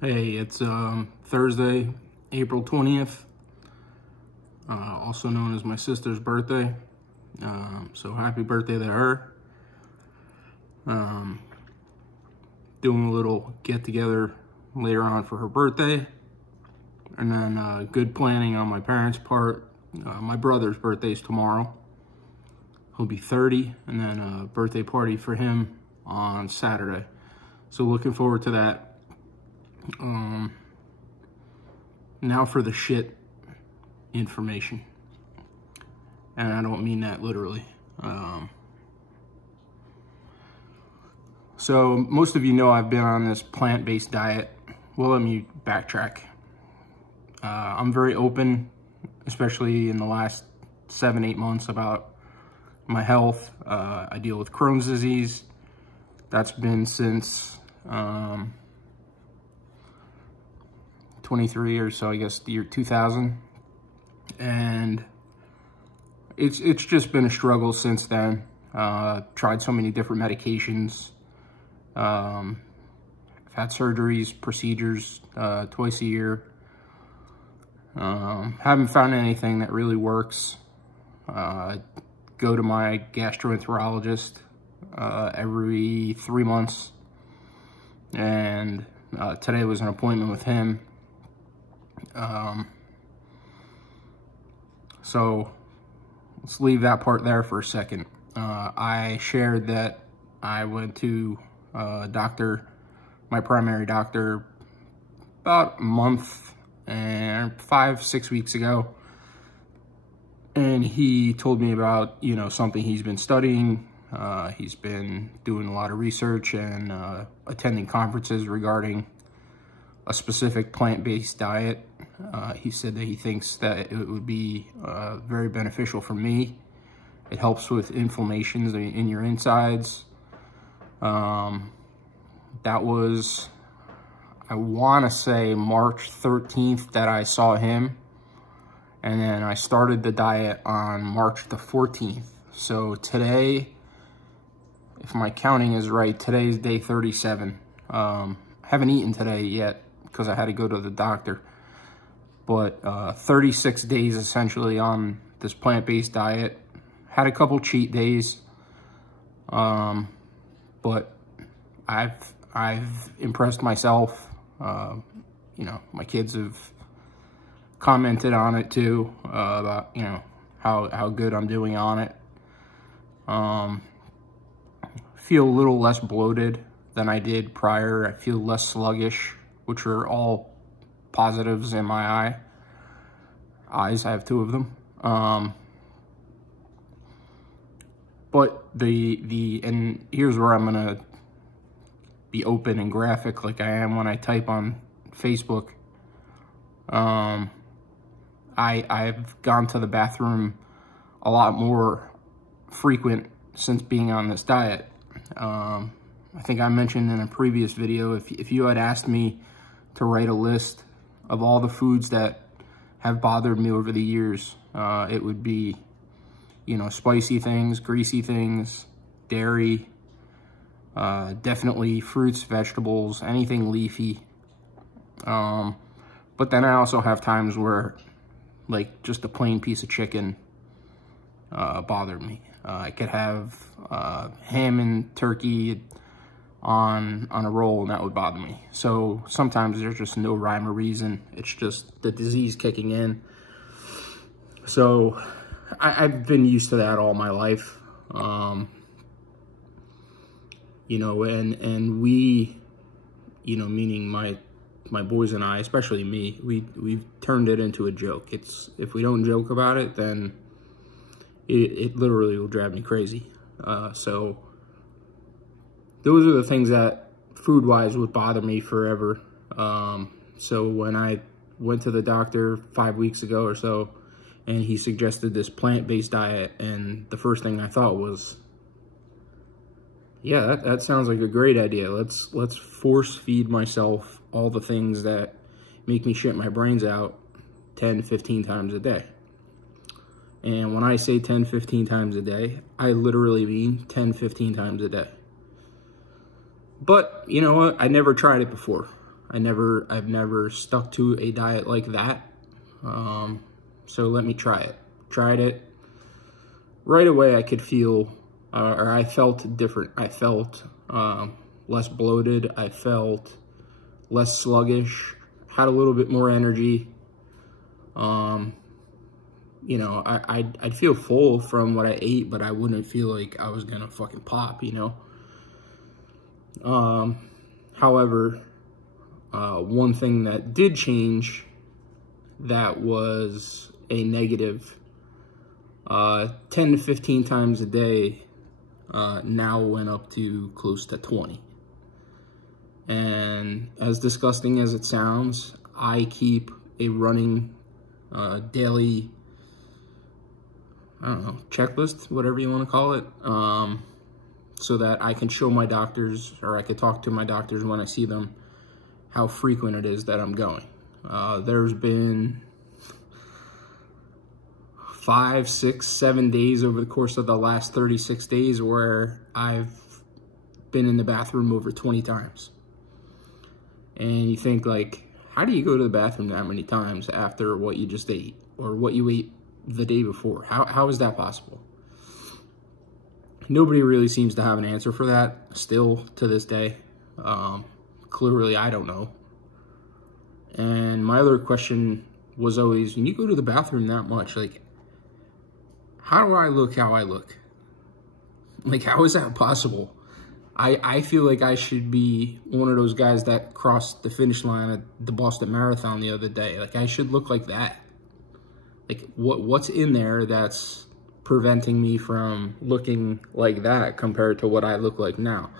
Hey, it's Thursday, April 20th, also known as my sister's birthday. So happy birthday to her. Doing a little get together later on for her birthday. And then good planning on my parents' part. My brother's birthday's tomorrow. He'll be 30, and then a birthday party for him on Saturday. So looking forward to that. Now for the shit information. And I don't mean that literally. So most of you know I've been on this plant-based diet. Well, let me backtrack. I'm very open, especially in the last 7-8 months, about my health. I deal with Crohn's disease. That's been since 23 or so, I guess, the year 2000. And it's just been a struggle since then. Tried so many different medications. I've had surgeries, procedures twice a year. Haven't found anything that really works. Go to my gastroenterologist every 3 months. And today was an appointment with him. So let's leave that part there for a second. I shared that I went to my primary doctor, about a month and 5-6 weeks ago. And he told me about, something he's been studying. He's been doing a lot of research and attending conferences regarding a specific plant-based diet. He said that he thinks that it would be very beneficial for me. It helps with inflammations in your insides. That was, I want to say, March 13th that I saw him. And then I started the diet on March the 14th. So today, if my counting is right, today is day 37. Haven't eaten today yet because I had to go to the doctor. But 36 days essentially on this plant-based diet. Had a couple cheat days. But I've impressed myself. My kids have commented on it too, about, how good I'm doing on it. Feel a little less bloated than I did prior. I feel less sluggish, which are all positives in my eyes. I have 2 of them. But and here's where I'm gonna be open and graphic like I am when I type on Facebook. I've gone to the bathroom a lot more frequent since being on this diet. I think I mentioned in a previous video, if you had asked me to write a list of all the foods that have bothered me over the years, it would be, spicy things, greasy things, dairy, definitely fruits, vegetables, anything leafy. But then I also have times where, like, just a plain piece of chicken bothered me. I could have ham and turkey on a roll, and that would bother me. So sometimes there's just no rhyme or reason. It's just the disease kicking in. So I've been used to that all my life. And we, meaning my boys and I, especially me, we've turned it into a joke. If we don't joke about it, then it literally will drive me crazy. So those are the things that food-wise would bother me forever. So when I went to the doctor 5 weeks ago or so, and he suggested this plant-based diet, and the first thing I thought was, yeah, that sounds like a great idea. Let's force feed myself all the things that make me shit my brains out 10, 15 times a day. And when I say 10, 15 times a day, I literally mean 10, 15 times a day. But you know what? I never tried it before. I've never stuck to a diet like that. So let me try it. Tried it. Right away I could feel, or I felt different. I felt less bloated. I felt less sluggish, had a little bit more energy. You know, I'd feel full from what I ate, but I wouldn't feel like I was gonna fucking pop, you know? However, one thing that did change that was a negative, 10 to 15 times a day, now went up to close to 20. And as disgusting as it sounds, I keep a running daily, I don't know, checklist, whatever you want to call it, so that I can show my doctors, or I could talk to my doctors when I see them, how frequent it is that I'm going. There's been 5, 6, 7 days over the course of the last 36 days where I've been in the bathroom over 20 times. And you think, like, how do you go to the bathroom that many times after what you just ate, or what you ate the day before? How is that possible? Nobody really seems to have an answer for that still to this day. Clearly, I don't know. And my other question was always, when you go to the bathroom that much, like, how do I look how I look? Like, how is that possible? I feel like I should be one of those guys that crossed the finish line at the Boston Marathon the other day. Like, I should look like that. Like, what's in there that's preventing me from looking like that compared to what I look like now?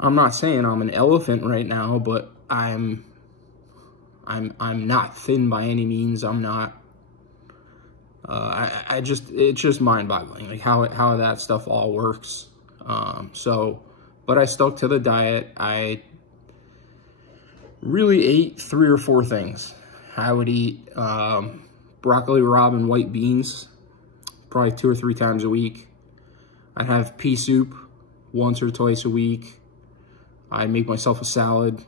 I'm not saying I'm an elephant right now, but I'm not thin by any means. I'm not. It's just mind-boggling, like how that stuff all works. But I stuck to the diet. I really ate 3 or 4 things. I would eat broccoli rabe and white beans probably 2 or 3 times a week. I'd have pea soup once or twice a week. I'd make myself a salad.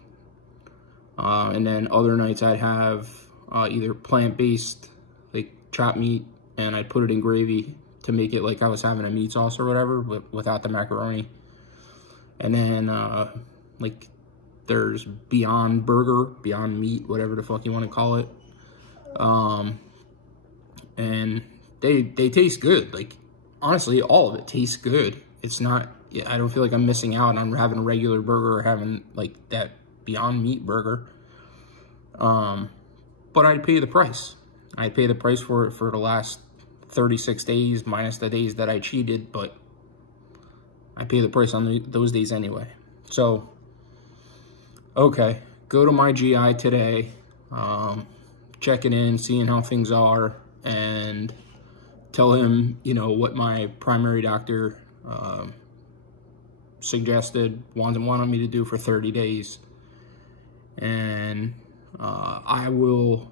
And then other nights I'd have either plant-based, like chopped meat, and I'd put it in gravy to make it like I was having a meat sauce or whatever, but without the macaroni. And then, like, there's Beyond Burger, Beyond Meat, whatever the fuck you want to call it. And they taste good. Like, honestly, all of it tastes good. It's not, I don't feel like I'm missing out on having a regular burger or having, like, that Beyond Meat burger. But I'd pay the price. I'd pay the price for it for the last 36 days, minus the days that I cheated, but I pay the price on those days anyway. So, okay, go to my GI today, checking in, seeing how things are, and tell him, you know, what my primary doctor suggested, wanted me to do for 30 days. And I will,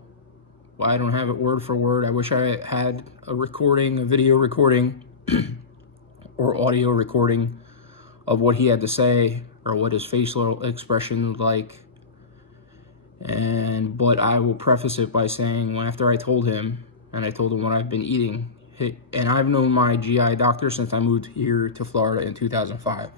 well, I don't have it word for word. I wish I had a recording, a video recording or audio recording of what he had to say or what his facial expression was like. But I will preface it by saying, well, after I told him, and I told him what I've been eating, and I've known my GI doctor since I moved here to Florida in 2005.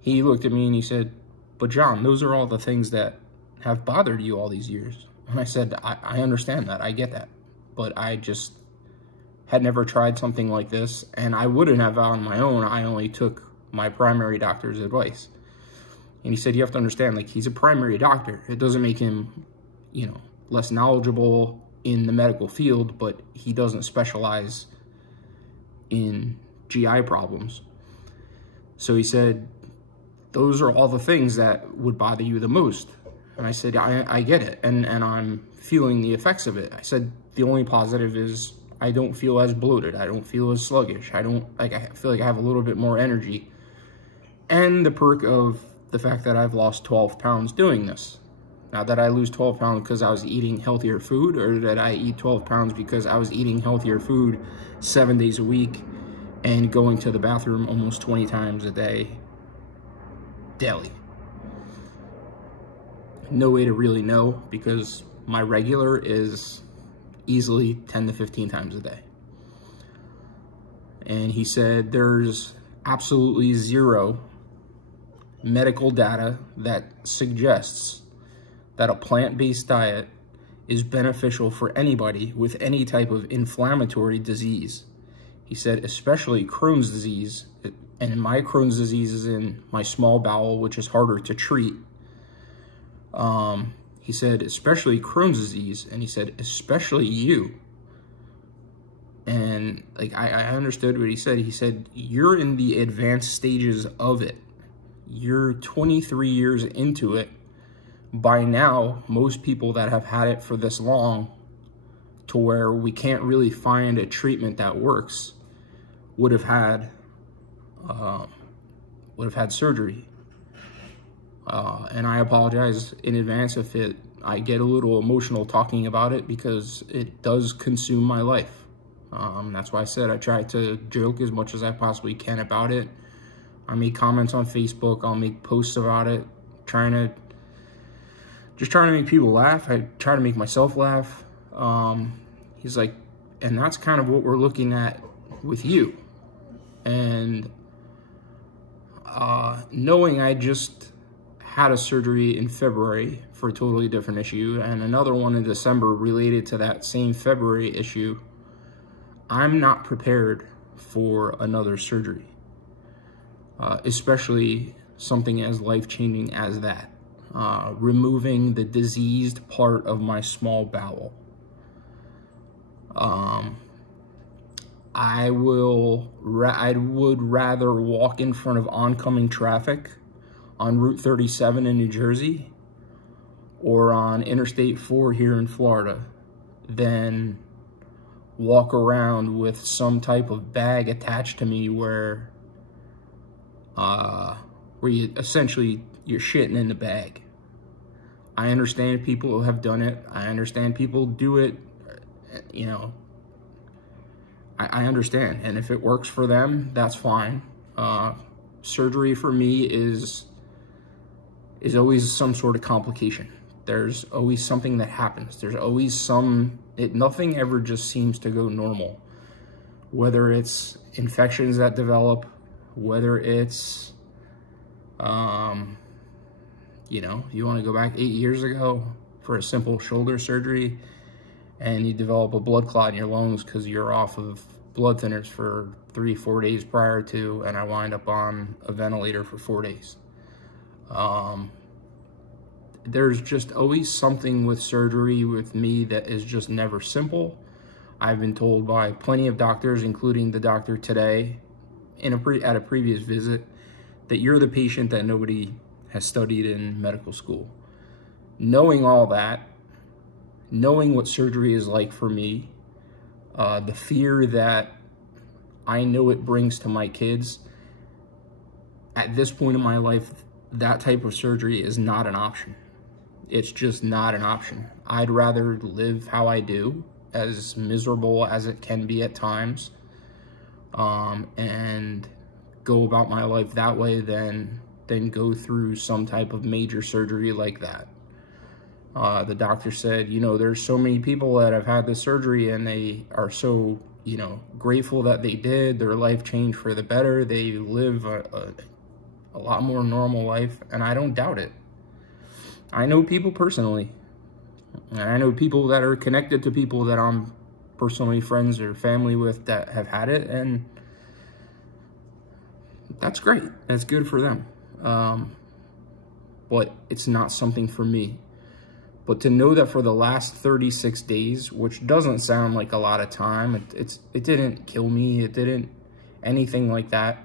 He looked at me and he said, but John, those are all the things that have bothered you all these years. And I said, I understand that, I get that, but I just had never tried something like this, and I wouldn't have on my own. I only took my primary doctor's advice. And he said, you have to understand, like, he's a primary doctor. It doesn't make him, you know, less knowledgeable in the medical field, but he doesn't specialize in GI problems. So he said, those are all the things that would bother you the most. And I said, I get it, and I'm feeling the effects of it. I said, the only positive is I don't feel as bloated. I don't feel as sluggish. I feel like I have a little bit more energy. And the perk of the fact that I've lost 12 pounds doing this. Now, did I lose 12 pounds because I was eating healthier food, or did I eat 12 pounds because I was eating healthier food 7 days a week and going to the bathroom almost 20 times a day, daily? No way to really know because my regular is easily 10 to 15 times a day. And he said there's absolutely zero medical data that suggests that a plant-based diet is beneficial for anybody with any type of inflammatory disease. He said especially Crohn's disease, and my Crohn's disease is in my small bowel, which is harder to treat. He said especially Crohn's disease, and he said especially you. And like I understood what he said. He said you're in the advanced stages of it. You're 23 years into it. By now, most people that have had it for this long, to where we can't really find a treatment that works, would have had surgery. And I apologize in advance if I get a little emotional talking about it, because it does consume my life. That's why I said I try to joke as much as I possibly can about it. I make comments on Facebook. I'll make posts about it, just trying to make people laugh. I try to make myself laugh. He's like, and that's kind of what we're looking at with you. And knowing I just had a surgery in February for a totally different issue, and another one in December related to that same February issue, I'm not prepared for another surgery, especially something as life-changing as that, removing the diseased part of my small bowel. I would rather walk in front of oncoming traffic on Route 37 in New Jersey or on Interstate 4 here in Florida than walk around with some type of bag attached to me where you're shitting in the bag. I understand people who have done it. I understand people do it, you know. I understand, and if it works for them, that's fine. Surgery for me is always some sort of complication. There's always something that happens. There's always nothing ever just seems to go normal. Whether it's infections that develop, whether it's, you know, you want to go back 8 years ago for a simple shoulder surgery and you develop a blood clot in your lungs because you're off of blood thinners for 3-4 days prior to, and I wind up on a ventilator for 4 days. There's just always something with surgery with me that is just never simple. I've been told by plenty of doctors, including the doctor today at a previous visit, that you're the patient that nobody has studied in medical school. Knowing all that, knowing what surgery is like for me, the fear that I know it brings to my kids, at this point in my life, that type of surgery is not an option. It's just not an option. I'd rather live how I do, as miserable as it can be at times, and go about my life that way than go through some type of major surgery like that. The doctor said, you know, there's so many people that have had this surgery and they are so, you know, grateful that they did. Their life changed for the better. They live a lot more normal life, and I don't doubt it. I know people personally, and I know people that are connected to people that I'm personally friends or family with that have had it, and that's great. That's good for them. But it's not something for me. But to know that for the last 36 days, which doesn't sound like a lot of time, it didn't kill me, it didn't anything like that.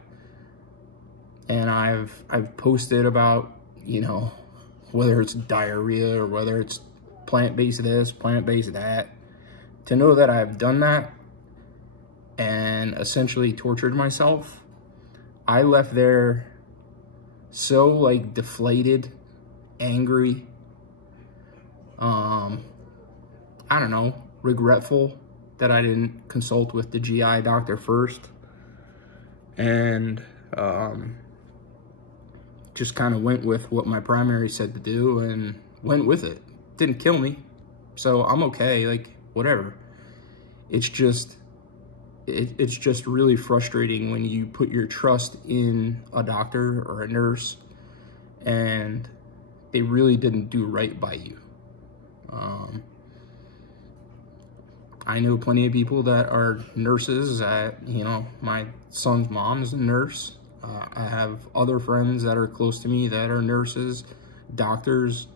And I've posted about, you know, whether it's diarrhea or whether it's plant-based this, plant-based that. To know that I've done that and essentially tortured myself, I left there so like deflated, angry, I don't know, regretful that I didn't consult with the GI doctor first, and just kind of went with what my primary said to do and went with it. Didn't kill me, so I'm okay, like, whatever. It's just, it's just really frustrating when you put your trust in a doctor or a nurse and they really didn't do right by you. I know plenty of people that are nurses. You know, my son's mom is a nurse. I have other friends that are close to me that are nurses, doctors,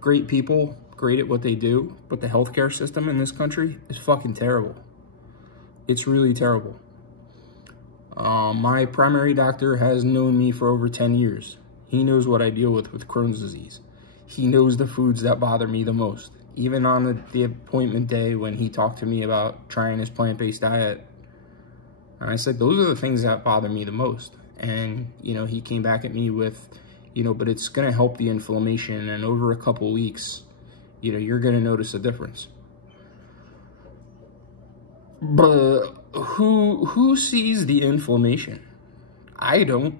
great people, great at what they do, but the healthcare system in this country is fucking terrible. It's really terrible. My primary doctor has known me for over 10 years. He knows what I deal with Crohn's disease. He knows the foods that bother me the most. Even on the appointment day when he talked to me about trying his plant-based diet, and I said, those are the things that bother me the most. And, you know, he came back at me with, you know, but it's going to help the inflammation. And over a couple weeks, you know, you're going to notice a difference. But who sees the inflammation? I don't.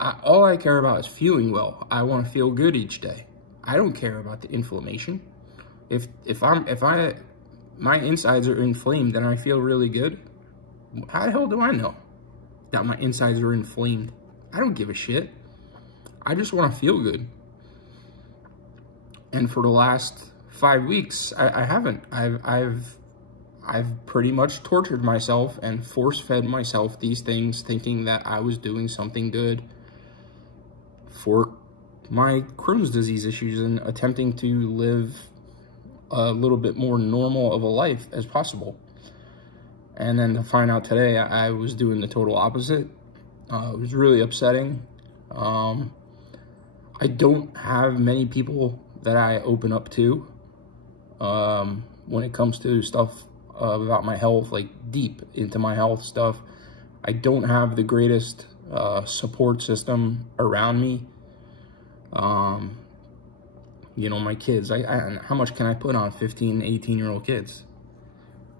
All I care about is feeling well. I want to feel good each day. I don't care about the inflammation. If my insides are inflamed and I feel really good, how the hell do I know that my insides are inflamed? I don't give a shit. I just want to feel good. And for the last 5 weeks, I haven't. I've pretty much tortured myself and force-fed myself these things, thinking that I was doing something good for my Crohn's disease issues and attempting to live a little bit more normal of a life as possible. And then to find out today I was doing the total opposite. It was really upsetting. I don't have many people that I open up to when it comes to stuff about my health, like deep into my health stuff. I don't have the greatest support system around me. You know, my kids, how much can I put on 15, 18-year-old kids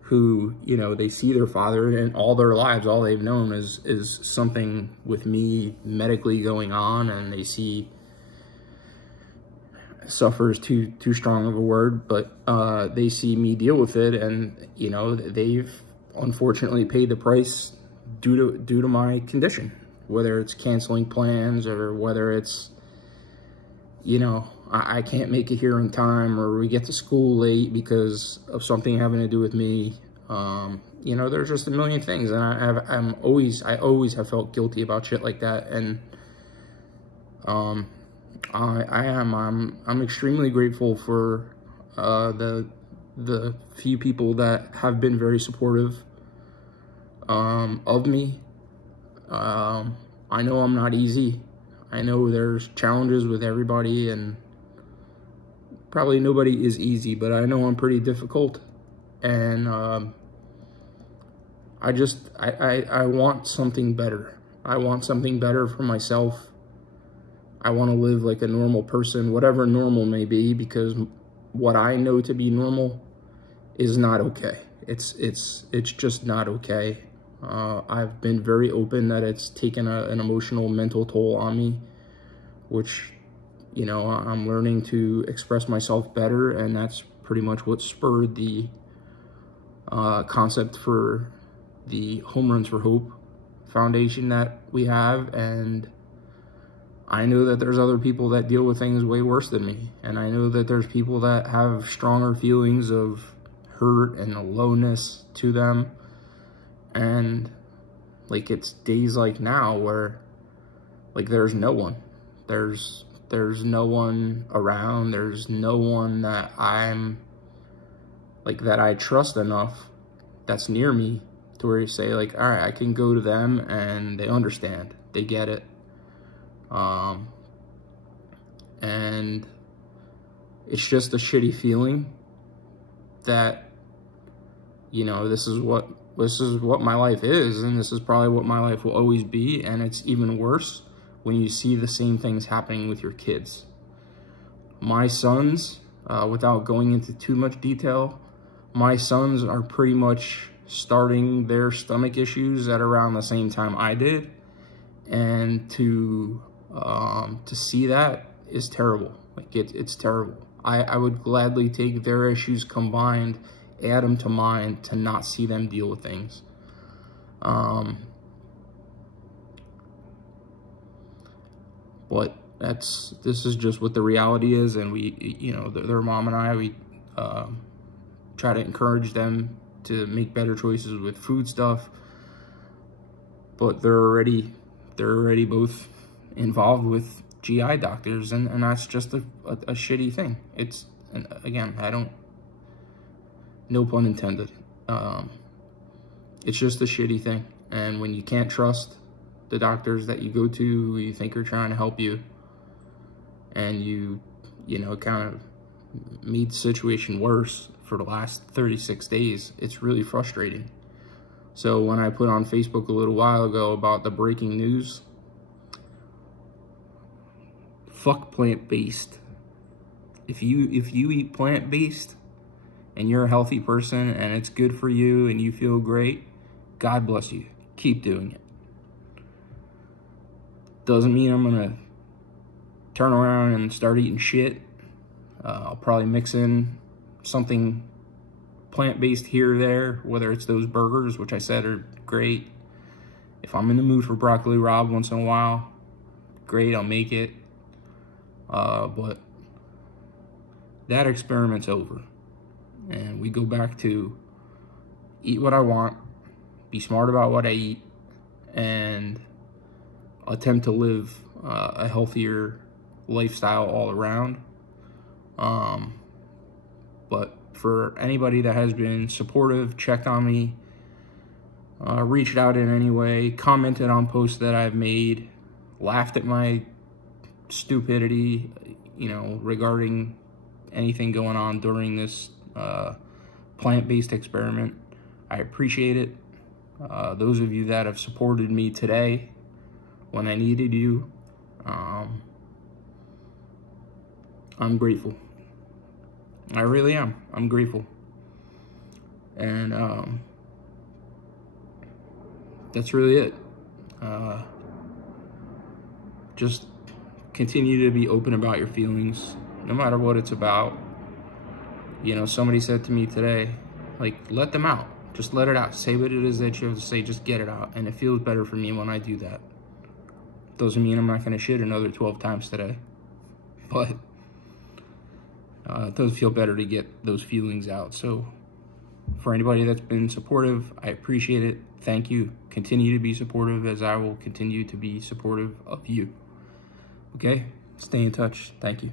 who, you know, they see their father and all their lives, all they've known is something with me medically going on, and they see, suffer is too strong of a word, but they see me deal with it, and, you know, they've unfortunately paid the price due to my condition, whether it's canceling plans or whether it's, you know, I can't make it here in time, or we get to school late because of something having to do with me. You know, there's just a million things, and I always have felt guilty about shit like that. And I'm extremely grateful for the few people that have been very supportive of me. I know I'm not easy. I know there's challenges with everybody, and probably nobody is easy, but I know I'm pretty difficult. And I want something better. I want something better for myself. I want to live like a normal person, whatever normal may be, because what I know to be normal is not okay. It's just not okay. I've been very open that it's taken an emotional, mental toll on me, which, you know, I'm learning to express myself better, and that's pretty much what spurred the concept for the Home Runs for Hope Foundation that we have. And I know that there's other people that deal with things way worse than me, and I know that there's people that have stronger feelings of hurt and aloneness to them. And like, it's days like now where, like, there's no one. There's no one around. There's no one that that I trust enough that's near me to where you say, like, all right, I can go to them and they understand, they get it. And it's just a shitty feeling that, you know, this is what my life is, and this is probably what my life will always be. And it's even worse when you see the same things happening with your kids. My sons, without going into too much detail, my sons are pretty much starting their stomach issues at around the same time I did. And to see that is terrible. Like, it's terrible. I would gladly take their issues combined, add them to mine, to not see them deal with things. But this is just what the reality is, and we, you know, their mom and I, we try to encourage them to make better choices with food stuff, but they're already both involved with GI doctors, and that's just a shitty thing. It's, and again, no pun intended. It's just a shitty thing, and when you can't trust the doctors that you go to who you think are trying to help you, and you know, kind of made the situation worse for the last 36 days, it's really frustrating. So when I put on Facebook a little while ago about the breaking news, fuck plant-based. If you eat plant-based and you're a healthy person and it's good for you and you feel great, God bless you. Keep doing it. Doesn't mean I'm gonna turn around and start eating shit. I'll probably mix in something plant-based here or there, whether it's those burgers, which I said are great. If I'm in the mood for broccoli rabe once in a while, great, I'll make it. But that experiment's over. And we go back to eat what I want, be smart about what I eat, and attempt to live a healthier lifestyle all around. But for anybody that has been supportive, checked on me, reached out in any way, commented on posts that I've made, laughed at my stupidity, you know, regarding anything going on during this plant-based experiment, I appreciate it. Those of you that have supported me today when I needed you, I'm grateful. I really am. I'm grateful. And that's really it. Just continue to be open about your feelings, no matter what it's about. You know, somebody said to me today, like, let them out. Just let it out. Say what it is that you have to say. Just get it out. And it feels better for me when I do that. Doesn't mean I'm not going to shit another 12 times today. But it does feel better to get those feelings out. So for anybody that's been supportive, I appreciate it. Thank you. Continue to be supportive, as I will continue to be supportive of you. Okay? Stay in touch. Thank you.